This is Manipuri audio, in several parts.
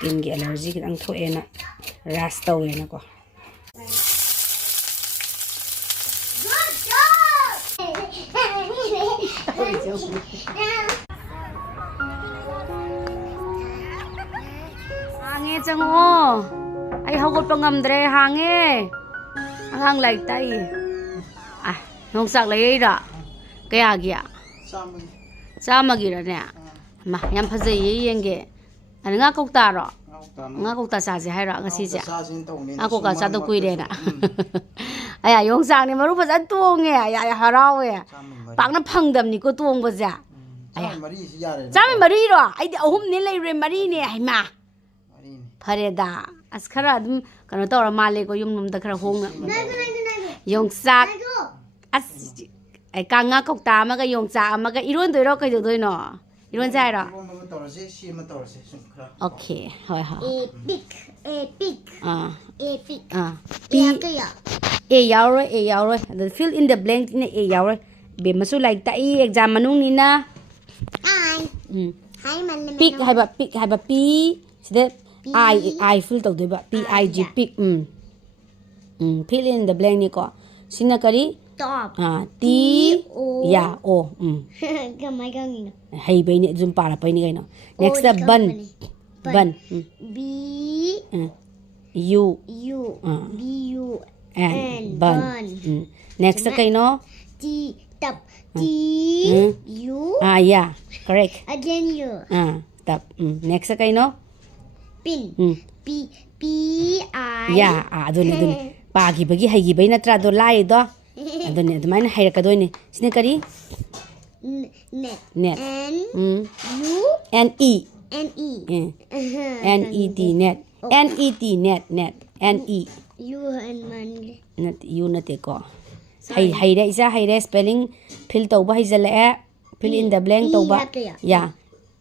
skin gi allergy kitang thoena rash tawena ko Hange chango ai hawgot pa ngamdre hange angang Leikai Yongchk lai da kaya gya Samagi ra ne ma yam phajai yenge an nga kokta ro nga kokta sa je hai ra ngasi je a ko ka sa to kui re na aya Yongchk ni maru phajai tuonge ya harawe pakna phangdam ni ko tuong ba ja aya chami mari ro ai de ahum ni lai re mari ne ai ma phare da as khara dum kano tawra male ko yum num da khara hong Yongchk as ai ka nga kokta ma ga Yongchk ma ga iron doi ro kai doi no iron jai ro okay hoi ha epic p a yaw ro the fill in the blank ni a yaw ro be masu like ta I exam manung ni na hi man pick hai ba p sida I fill tau doi ba p I g pick fill in the blank ni ko sina kari top T ya o gamai gangin hai bai ne zum para pai ni gaino next the bun B U B U N bun next the kaino T tap T U yeah correct again you tap next the kaino pin P I yeah adun pa gi bagi hai gi bai natra do lai do adone adumai na haira kadoi ne sine kari net N E T net U and man net U nate ko hai re isa hai re spelling fill tauba hai jala fill in the blank tauba ya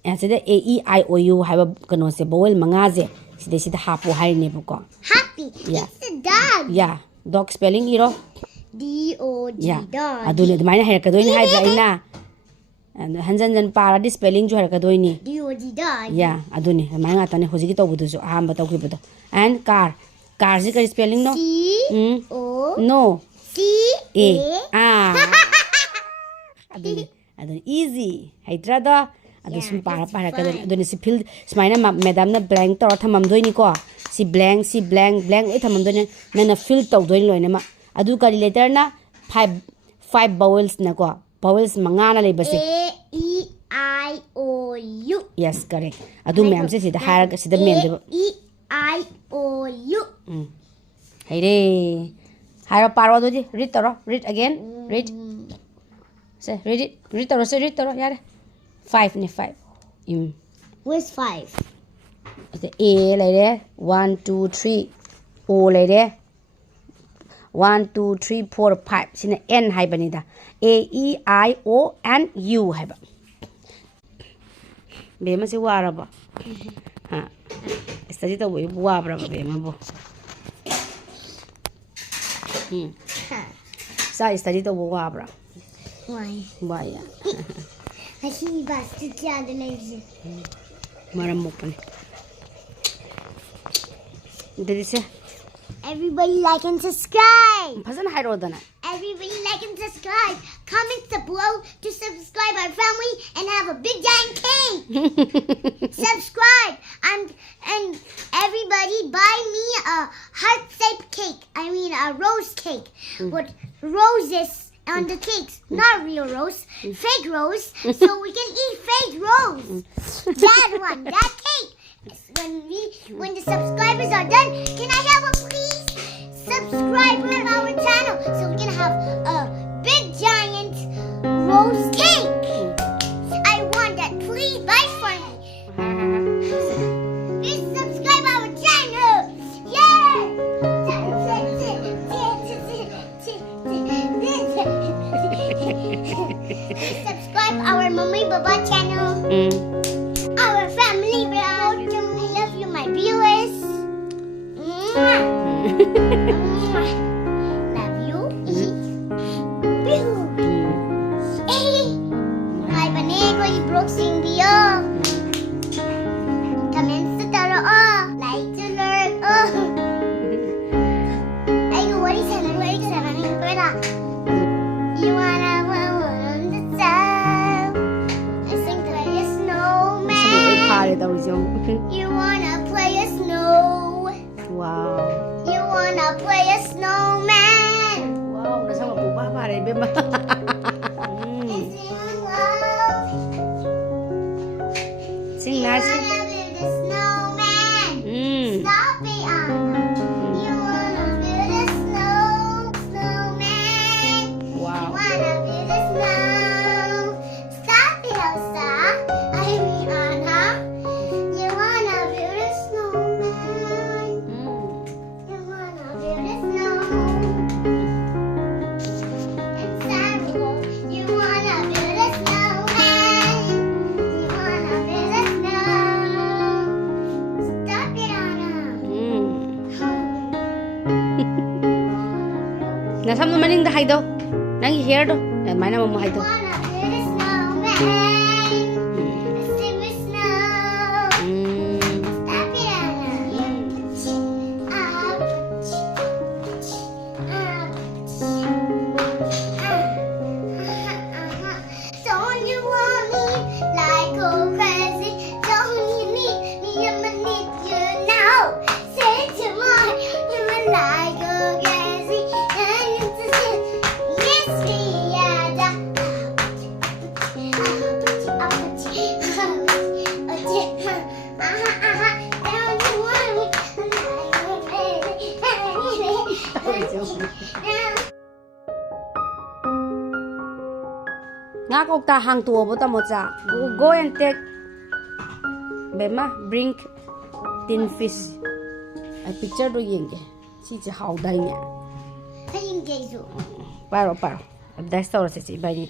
asida A E I O U haiba kano se bowel manga je sida hapo hai ne bu ko happy it's a dog ya dog spelling iro D O G dog adune adumai na haira kadoi ne hai ja ina hanjan para di spelling jo har kadoi ni D O G dog ya adune mai nga tane hoji ki tawbudu jo ahamba tawki budu and car ji ka spelling no C O no C A adune easy haidra da adu sum para kadoi adune si fill smaina madam na blank tor thamam doi ni ko si blank oi thamam doi na fill taw doi loina ma adu kari letter na five vowels na ko vowels manga na le base A E I O U yes correct adu ma'am se sida haraga sida men de E I O U hey re hara parwa do ji read again read say read toro yare 5 ne 5 where's 5 the A lai de 1 2 3 O lai de 1 2 3 4 5 sina N hai bani da A E I O N U hai ba be ma se wara ba ha study to we wa bra ba be ma bo sa study to wa bra why ya Ashi ba tu kya de lai maram mo pa didi se Everybody like and subscribe. Everybody like and subscribe. Comment below to subscribe our family and have a big giant cake. Subscribe and everybody buy me a heart-shaped cake. I mean a rose cake with roses on the cakes, not real rose, fake rose, so we can eat fake rose. That cake. When the subscribers are done, can I have a please subscribe to our channel so we can have a big giant rose cake? I want that. Please buy for me. Please subscribe our channel. Yeah. Please subscribe our Mommy Baba channel. Our family vlog. My viewers. Love you. Hai bane koi brooksing dia. Comments taro You wanna play a snow? Wow. You wanna play a snowman? Wow, nó sao mà bố ba bà đấy bên mà. Is it love? Sing You nice. wanna build a snowman? Mm. Stop it, Anna. You wanna build a snowman? Wow. You wanna build a snow? Stop it, Elsa. I mean, Anna. You wanna build a snowman? You wanna build a snow? And Samuel, you wanna build a snowman? You wanna build a snow? Stop it, Anna. Nè xong rồi mình đã hay đâu. Nãy here đâu. Nè máy nào mà hay đâu. Wanna build a snowman? A silver snow. Stop it, Anna. Don't you want me like go crazy? Don't you need me? I'ma need you now. Say it to my, you and like go crazy. And you just say, yes, me, yeah, da. Don't you want me like go crazy? Nga kok ta hang tua bo ta mo cha. Go and take bema bring tin fish. A picture do yeng ke. Si che how dai ne. Paro. Ab store se si bai ni.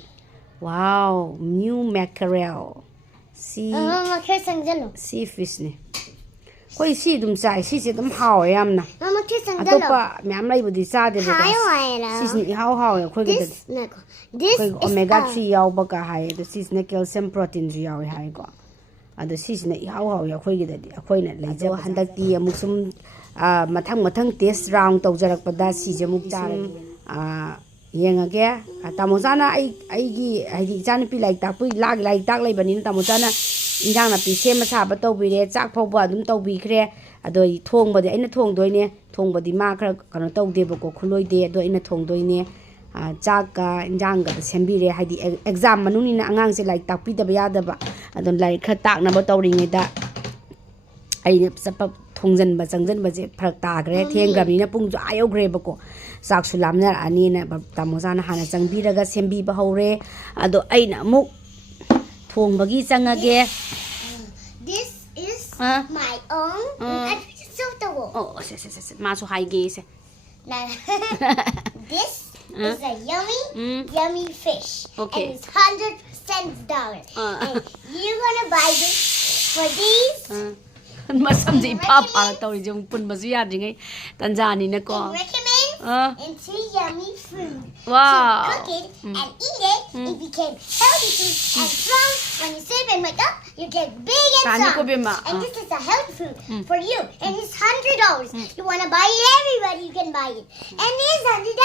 Wow, new mackerel. Mama, kiss and jello. Sea fish ne. Koi si dum sai si che dum hao yam na. Mama, kiss and jello. Atopa myam lai bu di sa de bo. Si ni hao ya khoi ge This koi is omega 3 yaw ba ka hai the si ne calcium protein ju yaw hai ko. Ado si ne hao ya khoi ge de khoi na lai jo handak ti amuk sum mathang test round tau jarak pa da si je muk tar yengage tamozana ai gi ai di chan pi lai tak pui lag lai tak lai banin tamozana injang na pi sem sa ba tau bi re chak phau ba dum tau bi khre ado thong ba de aina thong doi ne thong ba di ma khra kano tau de ba ko khuloi de ado aina thong doi ne chak ka injang ga sem bi re haidi exam manuni na angang se lai tak pi da ba ya da ba ado lai khra tak na ba tau ri nge da ai ne sapa thongjan ba changjan ba je phrak ta gre theng gram ni na pung jo ayo gre ba ko sak sulam na ani na tamoza na hana changbi raga sembi ba hore ado aina muk thong bagi changage This is my own. I just saw the wall. oh se ma so hai ge se This is a yummy fish. Okay. And it's $100. And you're gonna buy this for these. ma samji pa tau ri jong pun ma zu ya ding ai tanjani na ko Recommend into yummy food. Wow. So cook it and eat it. It became healthy food and strong. When you sleep and wake up, you get big and strong. And this is a healthy food for you. And it's $100. You want to buy it? Everybody, you can buy it. And it's $100.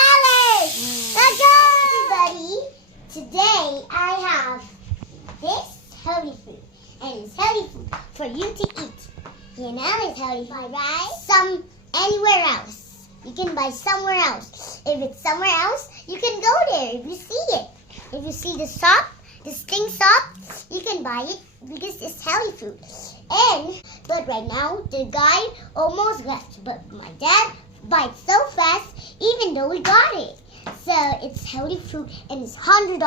Let's go, everybody. Today I have this healthy food. And it's healthy food for you to eat. You know it's healthy food, right? Anywhere else. You can buy somewhere else. If it's somewhere else, you can go there if you see it. If you see the shop, the sting shop, you can buy it because it's healthy food. But right now, the guy almost left. But my dad bites so fast, even though we got it. So it's healthy food and it's $100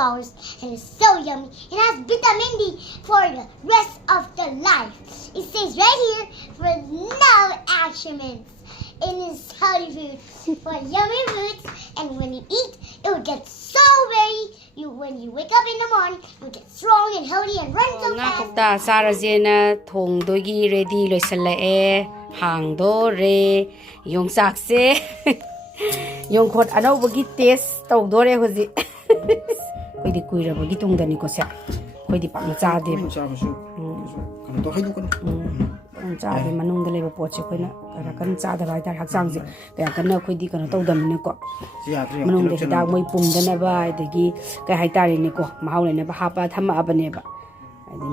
and it's so yummy. It has vitamin D for the rest of the life. It stays right here for no accoutrements. It is healthy food for yummy foods, and when you eat, it will get so when you wake up in the morning, you get strong and healthy and run so fast. Ta sarajena thong dogi ready loisala e hang do re Yongchk se Yongkhot anau bagi taste tau dore hoji koi di kuira bagi tung dani ko sa koi di pang cha de cha ba su kan to haidu kan cha de manung da leba poche koi na kara kan cha da bai tar hakchang je kaya kan na koi di kan tau dam ne ko manung de da moi pum da na ba de gi kai hai tari ne ko mahau ne ba ha pa thama abane ba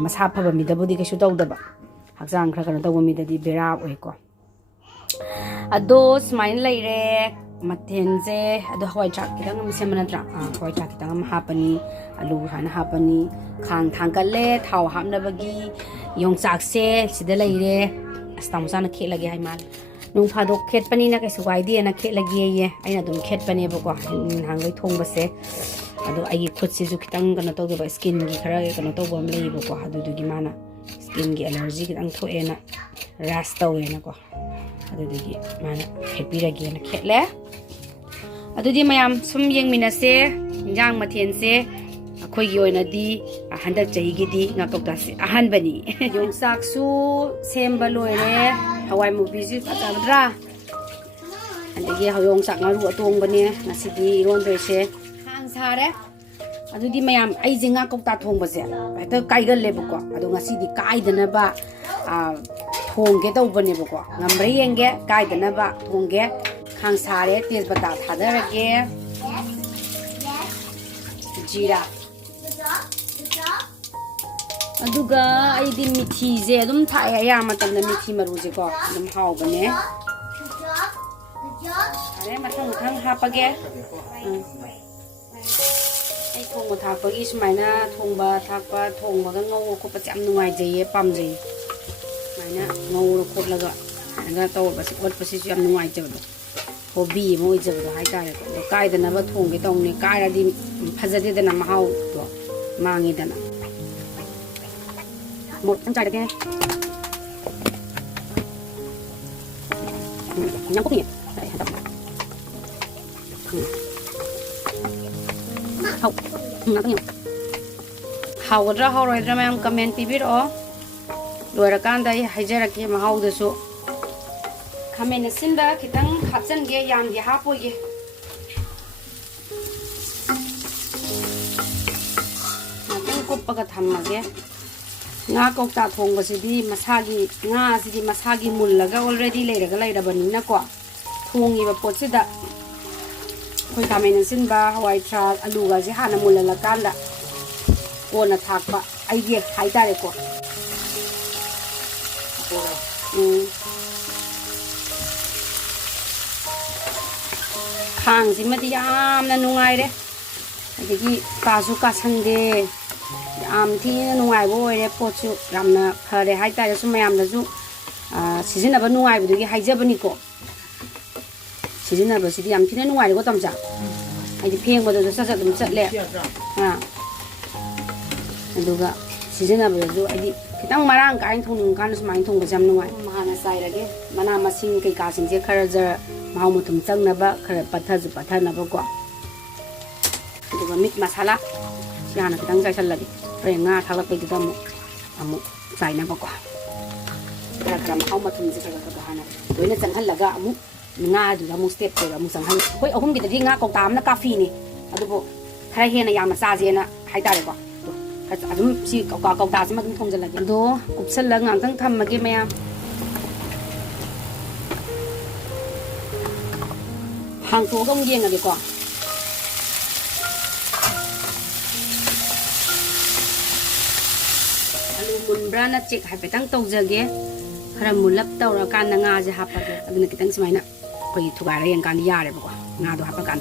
masa pha ba mi da bodi ke shu tau da ba ꯍꯛꯆꯥꯡ ꯈꯔ ꯀꯩꯅꯣ ꯇꯧꯕ ꯃꯤꯗꯗꯤ ꯕꯦꯔꯥ ꯑꯣꯏꯀꯣ ꯑꯗꯣ ꯁꯨꯃꯥꯏꯅ ꯂꯩꯔꯦ ꯃꯊꯦꯜꯁꯦ ꯑꯗꯣ ꯍꯋꯥꯏ ꯊ꯭ꯔꯥꯛ ꯈꯤꯇꯪ ꯑꯃ ꯁꯦꯝꯕ ꯅꯠꯇ꯭ꯔꯥ ꯍꯋꯥꯏ ꯊ꯭ꯔꯥꯛ ꯈꯤꯇꯪ ꯑꯃ ꯍꯥꯞꯄꯅꯤ ꯑꯂꯨ ꯁꯨꯃꯥꯏꯅ ꯍꯥꯞꯄꯅꯤ ꯈꯥꯡ ꯊꯥꯡꯒꯠꯂꯦ ꯊꯥꯎ ꯍꯥꯞꯅꯕꯒꯤ ꯌꯣꯡꯆꯥꯛꯁꯦ ꯁꯤꯗ ꯂꯩꯔꯦ ꯑꯁ ꯇꯥꯃꯣꯆꯥꯅ ꯈꯦꯠꯂꯒꯦ ꯍꯥꯏ ꯃꯥꯜꯂꯦ ꯅꯣꯡ ꯐꯥꯗꯣꯛ ꯈꯦꯠꯄꯅꯤꯅ ꯀꯩꯁꯨ ꯀꯥꯏꯗꯦꯅ ꯈꯦꯠꯂꯒꯦꯌꯦ ꯑꯩꯅ ꯑꯗꯨꯝ ꯈꯦꯠꯄꯅꯦꯕꯀꯣ ꯅꯍꯥꯟꯈꯩ ꯊꯣꯡꯕꯁꯦ ꯑꯗꯣ ꯑꯩꯒꯤ ꯈꯨꯠꯁꯤꯁꯨ ꯈꯤꯇꯪ ꯀꯩꯅꯣ ꯇꯧꯗꯕ ꯁ꯭ꯀꯤꯟꯒꯤ ꯈꯔ ꯀꯩꯅꯣ ꯇꯧꯕ ꯑꯃ ꯂꯩꯌꯦꯕꯀꯣ ꯑꯗꯨꯗꯨꯒꯤ ꯃꯥꯅ ꯁ꯭ꯀꯤꯟꯒꯤ ꯑꯦꯂꯔꯖꯤ ꯈꯤꯇꯪ ꯊꯣꯛꯑꯦꯅ ꯔꯦꯁ ꯇꯧꯋꯦꯅꯀꯣ ꯑꯗꯨꯗꯨꯒꯤ ꯃꯥꯅ ꯈꯦꯠꯄꯤꯔꯒꯦꯅ ꯈꯦꯠꯂꯦ ꯑꯗꯨꯗꯤ ꯃꯌꯥꯝ ꯁꯨꯝ ꯌꯦꯡꯃꯤꯟꯅꯁꯦ ꯏꯟꯖꯥꯡ ꯃꯊꯦꯜꯁꯦ ꯑꯩꯈꯣꯏꯒꯤ ꯑꯣꯏꯅꯗꯤ ꯍꯟꯗꯛ ꯆꯍꯤꯒꯤꯗꯤ ꯉꯥꯀꯧꯇꯥꯁꯦ ꯑꯍꯥꯟꯕꯅꯤ ꯌꯣꯡꯆꯥꯛꯁꯨ ꯁꯦꯝꯕ ꯂꯣꯏꯔꯦ ꯍꯋꯥꯏ ꯃꯨꯕꯤꯁꯨ ꯐꯖꯕꯗ꯭ꯔꯥ ꯑꯗꯒꯤ ꯌꯣꯡꯆꯥꯛ ꯃꯔꯨ ꯑꯇꯣꯡꯕꯅꯦ ꯉꯁꯤꯗꯤ ꯏꯔꯣꯟꯗꯣꯏꯁꯦ ꯈꯥꯡ ꯁꯥꯔꯦ ꯑꯗꯨꯗꯤ ꯃꯌꯥꯝ ꯑꯩꯁꯦ ꯉꯥ ꯀꯧꯇꯥ ꯊꯣꯡꯕꯁꯦ ꯍꯦꯛꯇ ꯀꯥꯏꯒꯜꯂꯦꯕꯀꯣ ꯑꯗꯣ ꯉꯁꯤꯗꯤ ꯀꯥꯏꯗꯅꯕ ꯊꯣꯡꯒꯦ ꯇꯧꯕꯅꯦꯕꯀꯣ ꯉꯝꯕ꯭ꯔꯥ ꯌꯦꯡꯒꯦ ꯀꯥꯏꯗꯅꯕ ꯊꯣꯡꯒꯦ ꯈꯥꯡ ꯁꯥꯔꯦ ꯇꯦꯖꯄꯇꯥ ꯊꯥꯗꯔꯒꯦ ꯖꯤꯔꯥ ꯑꯗꯨꯒ ꯑꯩꯗꯤ ꯃꯤꯊꯤꯁꯦ ꯑꯗꯨꯝ ꯊꯥꯛꯑꯦ ꯑꯌꯥꯝꯕ ꯃꯇꯝꯗ ꯃꯤꯊꯤ ꯃꯔꯨꯁꯦꯀꯣ ꯑꯗꯨꯝ ꯍꯥꯎꯕꯅꯦ ꯑꯗꯩ ꯃꯊꯪ ꯃꯊꯪ ꯍꯥꯞꯄꯒꯦ ꯑꯩ ꯊꯣꯡꯕ ꯊꯥꯛꯄꯒꯤ ꯁꯨꯃꯥꯏꯅ ꯊꯣꯡꯕ ꯊꯥꯛꯄ ꯊꯣꯡꯕꯒ ꯉꯧꯕ ꯈꯣꯠꯄꯁꯦ ꯌꯥꯝ ꯅꯨꯡꯉꯥꯏꯖꯩꯌꯦ ꯄꯥꯝꯖꯩꯌꯦ ꯁꯨꯃꯥꯏꯅ ꯉꯧꯔ ꯈꯣꯠꯂꯒ ꯁꯨꯃꯥꯏꯅ ꯇꯧꯕꯁꯦ ꯑꯣꯠꯄꯁꯤꯁꯨ ꯌꯥꯝ ꯅꯨꯡꯉꯥꯏꯖꯕꯗꯣ ꯍꯣꯕꯤ ꯑꯃ ꯑꯣꯏꯖꯕꯗꯣ ꯍꯥꯏꯇꯥꯔꯦꯀꯣ ꯑꯗꯣ ꯀꯥꯏꯗꯅꯕ ꯊꯣꯡꯒꯦ ꯇꯧꯅꯤ ꯀꯥꯏꯔꯗꯤ ꯐꯖꯗꯦꯗꯅ ꯃꯍꯥꯎꯗꯣ ꯃꯥꯡꯉꯤꯗꯅ một ăn chay được nghe nhắm cúc nhỉ đấy hạt hậu nó có nhiều haugadra hauroidra mayam comment pibiro loirakanda ai haijarake mahaudasu khamena sinda khitang khapchange yamge hapoge natang koppaga thammage nga kौता thongbasidi masagi nga asidi masagi mullaga already leiraga leirabanina ko thongiba potsida khoi kamena sinba hawai thrak alu ga je hana mullala kanda kona thakpa aige haitare ko khang simadi yamna nungaire adigi kasu kasande am thina nungai bo oire potsu yamna phare haitare su mayamna su sizinaba nungai budugi haijabani ko sizinaba sidi yam thina nungai ko tamja aidi pheng bodo sa sa dum chatle aduga sizinaba ju aidi kitang marang kain thong kan sumai thong ba jam nungai mahana sairage mana masing kai ka sing je khara jar mahau mutum changnaba khara pathaju pathanaba ko aduga meat masala siana kitang jaisalagi nga thalakpai da amu chaina ba ko kara kara mahau mathum je kara ka hana doina changhalaga amu nga du amu step ko amu changhal hoi ahum gi da nga kौता amna coffee ni adubo khara hena yamna cha je na haitare ko adum si kौता sama dum thongjalagi do kupsalla ngangtang thammage mayam hangto gam yengage ko munbrana check haipetang tawjage khara mulap tawra kan nga je hapage aduna kitang sumaina koi thugara yang kan yare bako nga do hapa kan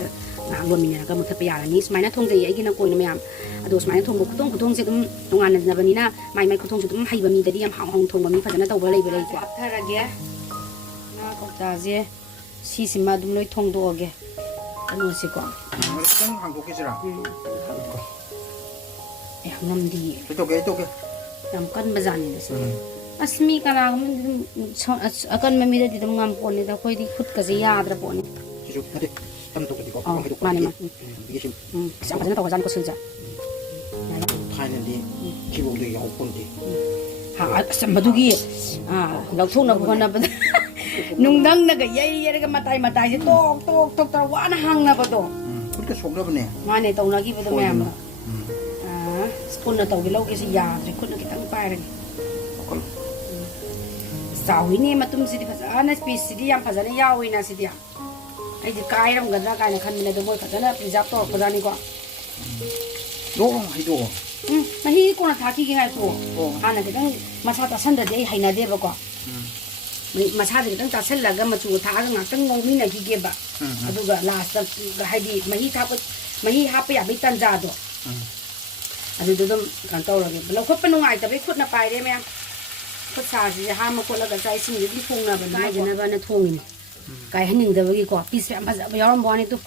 nga lo minera ka mutha pa yara ni sumaina thongje ai gina koina mayam ado sumaina thongbo khutong se dum tongan nabani na mai khutong su dum haiba mi dadi yam hang thongba mi phajana tawba lei belai ko tharage nga kौता je si sima dum loi thongdoge anu se ko kitang hangguk kisira ya ngamdi ito yam kan bazani se asmi kana akan me mi da dum ngam pon ni da koi di khut ka je yadra pon ni jiru ade tam to ko mane ma bisim sa bazana to zan ko silja thailand di kibo de yaw pon di ha asam badugi lauthong na ko na ba nungdang na ga yai ga matai je tok wa na hang na ba do khut ka sok da bane mane to na gi ba do mem spoon na tawgi law kasi yadre khut na kitang paire sawi ni matum sidi phasana space sidi yam phasana yawi na sidi ai di kai ram gadra kai na khan mina do boy phasana preserve to phasani ko do hai do Mahi kona thaki ki ngai ko. Hana de dang masa ta san de ai haina de ba ko. Masa de dang ta sel la ga ma chu tha ga ngak tang ngong mi na ki ge ba. Adu ga last ga hai di mahi tha pa mahi ha pa ya bi tan ja do. Adu do dum kan taw la ge. Lo khot pa nungai ta be khut na pai de me. Khut sa ji ha ma ko la ga chai sing di phung na ba na ga na ba na thong ni. Kai haning da ba gi ko pi se am ba ya ram bo ni tu.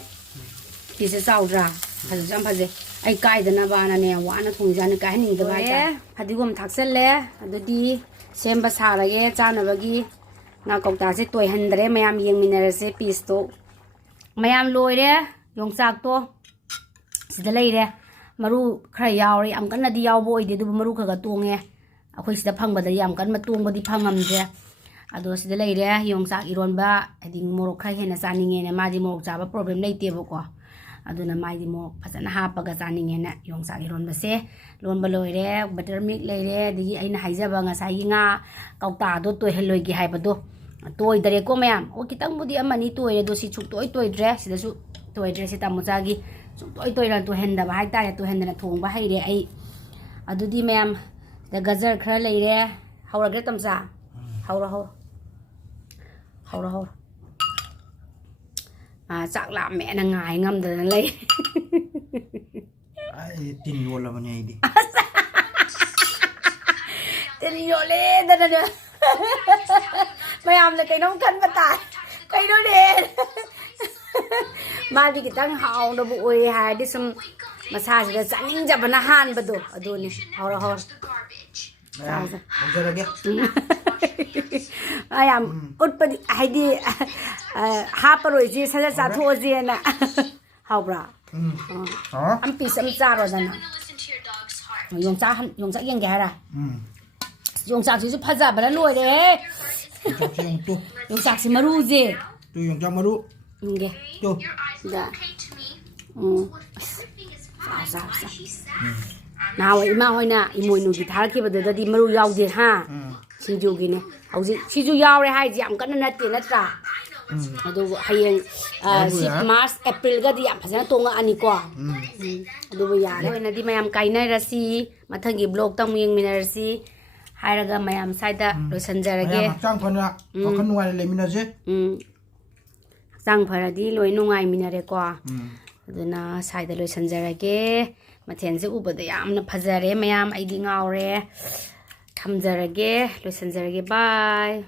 Pi se sau ra. Ha jam pha je. Ai kai da na ba na ne wa na thong ja na kai haning da ba ta. Hadi gom thak sel le. Adu di sem ba sa la ge cha na ba gi. Na kau ta se toy han dre mayam yeng minare se piece to. Mayam loi re Yongchk to. Sida lai re. Maru khra yaw re am kan na di yaw bo ide du maru kha ga tong e. Akhoi sida phang ba da yam kan ma tong ba di phang am je. Ado sida lai re Yongchk iron ba adi morok kha hena chaninge ne ma di morok cha ba problem nei te bo ko. Aduna mai di morok phajana ha pa ga chaninge ne Yongchk iron ba se lon ba loi re buttermilk lai re di aina haija ba nga sai nga kau ta do toy heloi gi hai ba do. Toy dare ko mayam o kitang budi amani toy re do si chuk toy dress sida su toy dress ta mucha gi chuk toy ran to henda ba hai ta to henda na thong ba hai re ai adu di mayam da gajar khra lai re haura gre tamsa haura chak la me na ngai ngam da lai ai tin yo la bani di tin yo le da da mayam le kai nong kan ba ta kai do de ma di kitang haw no bu oi ha di sum masa ji da chaning ja bana han ba do adu ni haura Không ra kia. Ai am ut pa hai di ha pa roi ji sa sa tho ji na hau bra am pi sam cha ro da na Yongchk yang ga ra Yongchk ji pha ja ba la loi de Yongchk si maru ji Tu Yongchk maru nge tu da sa nào ima hoi na imoi nu gi thar ki ba da di maru yaw de ha sinju gi ne hauji siju yaw re hai ji am kan na te na tra adu hayeng March April ga di am phajana tonga ani ko adu ba ya re na di mayam kai nai ra si mathang gi blog tang ming minar si hai ra ga mayam sai da lo sanjarage chang phana ko kan nuai le mina je chang phara di loi nungai minare ko aduna sai da lo sanjarage Mathense ubada yamna phajare mayam aidi ngaure thamjarage loisanjarage bye